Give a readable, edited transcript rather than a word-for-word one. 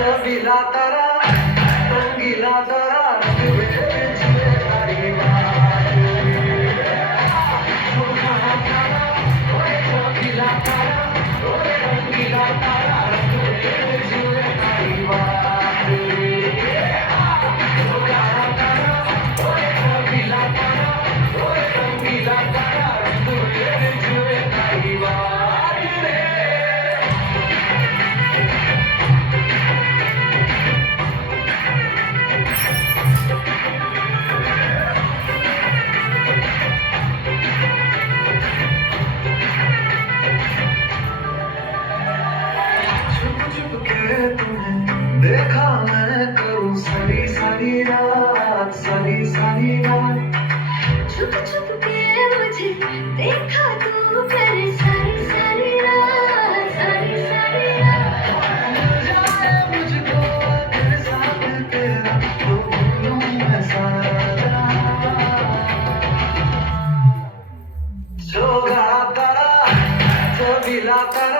रंगीला तारा रंगीला तारा रंग में जिए तारी बात सोना तारा ओए रंगीला तारा ओए रंगीला तारा रंग में जिए तारी बात सोना तारा ओए रंगीला तारा ओए रंगीला तारा रंग में जिए तारी बात छुप छुप के तुम्हें देखा मैं करूं सारी सारी रात सारी सारी रात छुप छुप के मुझे देखा तू करे सारी सारी रात सारी सारी रात मिल जाए मुझको अगर साथ तेरा तो भूलूं मैं सारा सोगा तारा छबीला तारा